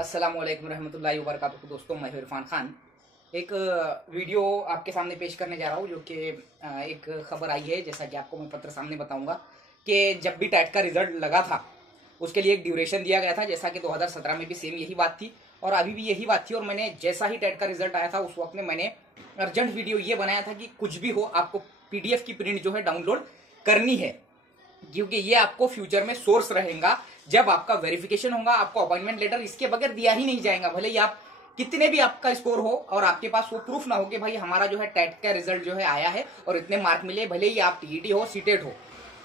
अस्सलामुअलैकुम रहमतुल्लाहि व बरकातुहू। दोस्तों, मैं इरफान खान एक वीडियो आपके सामने पेश करने जा रहा हूँ, जो कि एक खबर आई है। जैसा कि आपको मैं पत्र सामने बताऊंगा कि जब भी टेट का रिजल्ट लगा था उसके लिए एक ड्यूरेशन दिया गया था, जैसा कि 2017 में भी सेम यही बात थी और अभी भी यही बात थी। और मैंने जैसा ही टेट का रिजल्ट आया था उस वक्त में मैंने अर्जेंट वीडियो ये बनाया था कि कुछ भी हो आपको PDF की प्रिंट जो है डाउनलोड करनी है, क्योंकि ये आपको फ्यूचर में सोर्स रहेगा। जब आपका वेरिफिकेशन होगा, आपको अपॉइंटमेंट लेटर इसके बगैर दिया ही नहीं जाएगा, भले ही आप कितने भी आपका स्कोर हो और आपके पास वो प्रूफ ना हो कि भाई हमारा जो है टेट का रिजल्ट जो है आया है और इतने मार्क मिले, भले ही आप TET हो, सीटेट हो।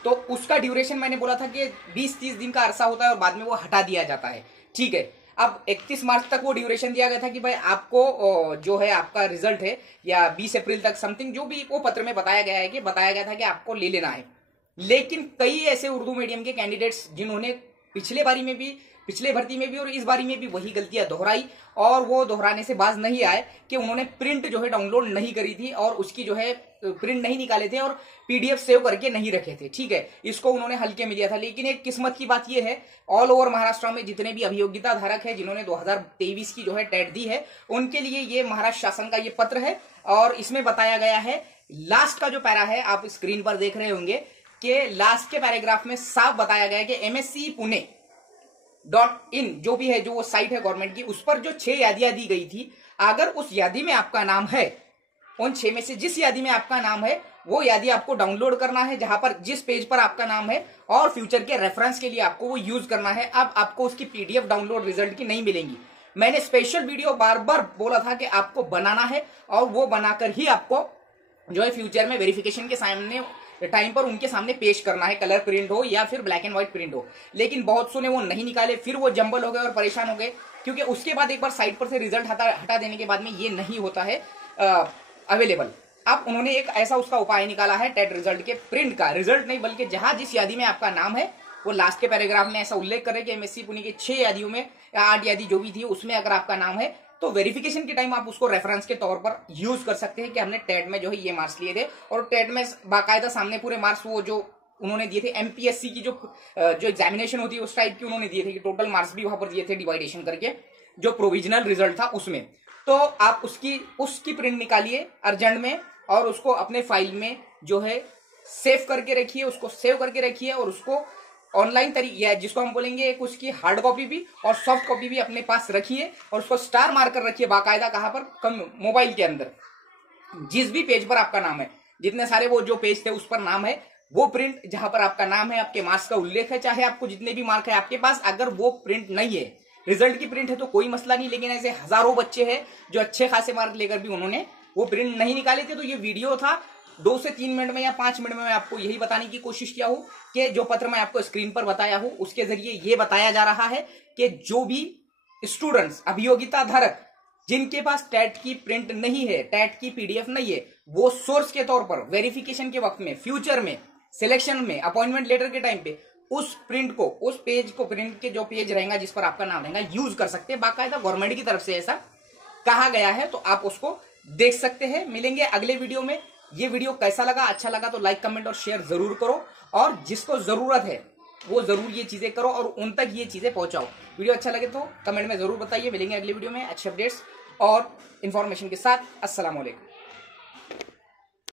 तो उसका ड्यूरेशन मैंने बोला था कि 20-30 दिन का अरसा होता है और बाद में वो हटा दिया जाता है। ठीक है, अब 31 मार्च तक वो ड्यूरेशन दिया गया था कि भाई आपको जो है आपका रिजल्ट है, या 20 अप्रैल तक समथिंग जो भी वो पत्र में बताया गया था कि आपको ले लेना है। लेकिन कई ऐसे उर्दू मीडियम के कैंडिडेट्स जिन्होंने पिछले भर्ती में भी और इस बारी में भी वही गलतियां दोहराई, और वो दोहराने से बाज नहीं आए कि उन्होंने प्रिंट जो है डाउनलोड नहीं करी थी और उसकी जो है प्रिंट नहीं निकाले थे और PDF सेव करके नहीं रखे थे। ठीक है, इसको उन्होंने हल्के में लिया था। लेकिन एक किस्मत की बात यह है, ऑल ओवर महाराष्ट्र में जितने भी अभियोग्यता धारक है जिन्होंने 2023 की जो है टेट दी है, उनके लिए ये महाराष्ट्र शासन का ये पत्र है। और इसमें बताया गया है, लास्ट का जो पैरा है आप स्क्रीन पर देख रहे होंगे कि लास्ट के पैराग्राफ में साफ बताया गया है कि MScPune.in जो भी है, जो वो साइट है गवर्नमेंट की, उस पर जो 6 यादियां दी गई थी, अगर उस यादी में आपका नाम है, उन 6 में से जिस यादी में आपका नाम है वो यादी आपको डाउनलोड करना है, जहां पर जिस पेज पर आपका नाम है, और फ्यूचर के रेफरेंस के लिए आपको वो यूज करना है। अब आपको उसकी PDF डाउनलोड रिजल्ट की नहीं मिलेंगी। मैंने स्पेशल वीडियो बार बार बोला था कि आपको बनाना है और वो बनाकर ही आपको जो है फ्यूचर में वेरिफिकेशन के सामने टाइम पर उनके सामने पेश करना है, कलर प्रिंट हो या फिर ब्लैक एंड व्हाइट प्रिंट हो। लेकिन बहुत सो ने वो नहीं निकाले, फिर वो जंबल हो गए और परेशान हो गए, क्योंकि उसके बाद एक बार साइट पर से रिजल्ट हटा देने के बाद में ये नहीं होता है अवेलेबल। अब उन्होंने एक ऐसा उसका उपाय निकाला है टेट रिजल्ट के प्रिंट का, रिजल्ट नहीं बल्कि जहां जिस यादी में आपका नाम है वो लास्ट के पैराग्राफ में ऐसा उल्लेख करे कि MSc पुणे की 6 यादियों में या 8 यादी जो भी थी उसमें अगर आपका नाम है तो वेरिफिकेशन के टाइम आप उसको रेफरेंस के तौर पर यूज कर सकते हैं कि हमने टेट में जो है ये मार्क्स लिए थे। और टेट में बाकायदा सामने पूरे मार्क्स वो जो उन्होंने दिए थे, MPSC की जो एग्जामिनेशन होती है उस टाइप की उन्होंने दिए थे कि टोटल मार्क्स भी वहां पर दिए थे डिवाइडेशन करके, जो प्रोविजनल रिजल्ट था उसमें। तो आप उसकी प्रिंट निकालिए अर्जेंट में और उसको अपने फाइल में जो है सेव करके रखिए, उसको सेव करके रखिए और उसको ऑनलाइन तरीके, जिसको हम बोलेंगे एक उसकी हार्ड कॉपी भी और सॉफ्ट कॉपी भी अपने पास रखिए और उसको स्टार मार्कर रखिए बाकायदा। कहां पर? मोबाइल के अंदर जिस भी पेज पर आपका नाम है, जितने सारे वो जो पेज थे उस पर नाम है, वो प्रिंट जहां पर आपका नाम है, आपके मार्क्स का उल्लेख है, चाहे आपको जितने भी मार्क है आपके पास, अगर वो प्रिंट नहीं है, रिजल्ट की प्रिंट है तो कोई मसला नहीं। लेकिन ऐसे हजारों बच्चे हैं जो अच्छे खासे मार्क लेकर भी उन्होंने वो प्रिंट नहीं निकाले थे। तो ये वीडियो था 2 से 3 मिनट में या 5 मिनट में मैं आपको यही बताने की कोशिश किया हूं कि जो पत्र मैं आपको स्क्रीन पर बताया हूं उसके जरिए ये बताया जा रहा है कि जो भी स्टूडेंट्स अभियोगिता धारक जिनके पास टेट की प्रिंट नहीं है, टेट की PDF नहीं है, वो सोर्स के तौर पर वेरिफिकेशन के वक्त में, फ्यूचर में, सिलेक्शन में, अपॉइंटमेंट लेटर के टाइम पे उस प्रिंट को, उस पेज को, प्रिंट के जो पेज रहेगा जिस पर आपका नाम रहेगा, यूज कर सकते हैं। बाकायदा गवर्नमेंट की तरफ से ऐसा कहा गया है, तो आप उसको देख सकते हैं। मिलेंगे अगले वीडियो में। ये वीडियो कैसा लगा, अच्छा लगा तो लाइक, कमेंट और शेयर जरूर करो, और जिसको जरूरत है वो जरूर ये चीजें करो और उन तक ये चीजें पहुंचाओ। वीडियो अच्छा लगे तो कमेंट में जरूर बताइए। मिलेंगे अगले वीडियो में अच्छे अपडेट्स और इंफॉर्मेशन के साथ। अस्सलाम वालेकुम।